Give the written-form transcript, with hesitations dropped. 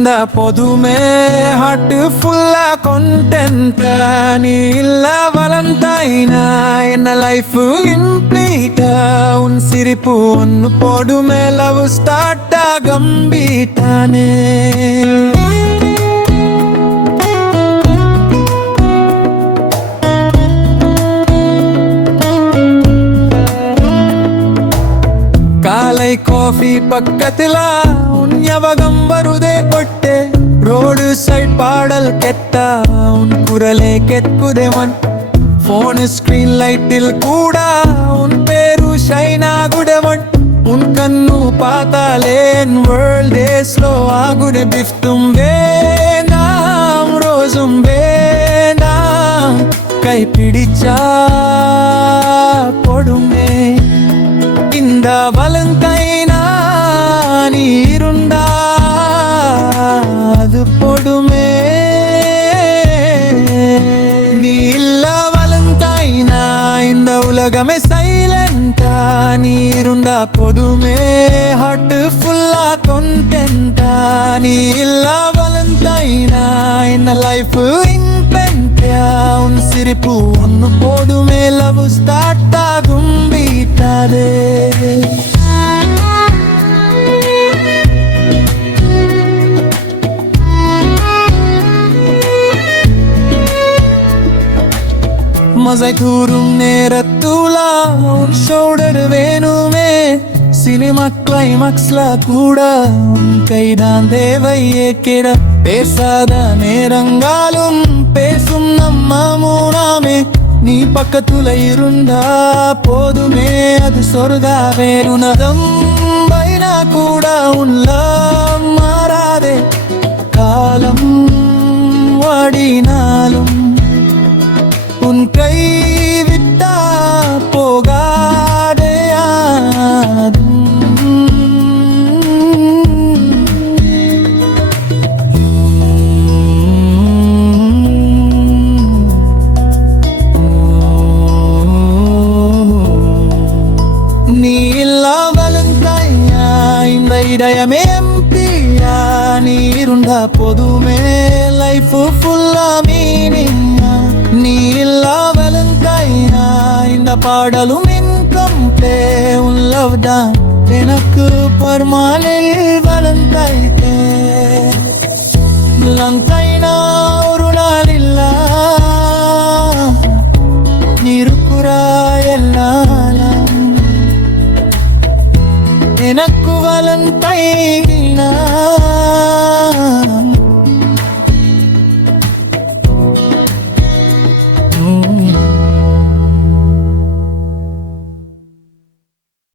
இருந்த போதுமே ஹார்ட் ஃபுல்லா கொண்டென்ட் நீ இல்ல வலந்தாயினா என்ன லைஃப் இன்ப்ளீட்டா உன் சிரிப்பு ஒன்னு போடுமே லவ் ஸ்டார்ட் ஆகம்பிட்டானே காலை காஃபி பக்கத்துல உன் ஞாபகம் வருதே கொட்டே ரோடு சைட் பாடல் கெட்டா உன் குரலே கெட்குதேவன் போன் ஸ்கிரீன் லைட்டில் கூட உன் பேரு ஷைன் ஆகுதேவன் உன் கண்ணு பார்த்தாலே வேர்ல்டே ஸ்லோ ஆகுதே கிஃப்டும் வேண்டாம் ரோஸும் வேண்டாம் கை பிடிச்சா போடுமே இந்த வலந்தைனா நீ இருந்தா அது போடுமே நீ இல்ல வலந்தைனா இந்த உலகமே சைலண்டா நீ இருந்தா போதுமே ஹார்ட் ஃபுல்லா கொண்டென்ட்டா நீ இல்ல வலந்தைனா இந்த லைஃப் இன்பென்ட்யா உன் சிரிப்பு ஒன்னு போடுமே லவ் ஸ்டார்ட் ஆகும் பீட்டாதே மசை கூறும் நேரத்துலா உன் ஷோல்டர் வேணுமே சினிமா கிளைமாக்ஸ்ல கூட உன் கைதான் தேவையே கிட பேசாத நேரங்காலும் பேசும் நம்ம மூணாமே நீ பக்கத்துல இருந்தா போதுமே அது சொர்க்கா வேறுனதம் பைனா கூட உன்ல மாறாதே காலம் வாடினாலும் உன் கை விட்டா போகாதே நீ இல்லா வலந்தாயா இந்த இதயமே எம்டியா நீ இருந்தா போதுமே லைஃப் ஃபுல்லா மீனிங்கா நீ இல்லா வலந்தாயினா இந்த பாடலும் இன்கம்ப்ளே உன் லவ் தான் எனக்கு பர்மாலில் வலந்தாயிட்டே வலந்தாயினா ஒரு நாள் இல்ல நிருக்குறா எல்லாம் எனக்கு வலந்தாயினா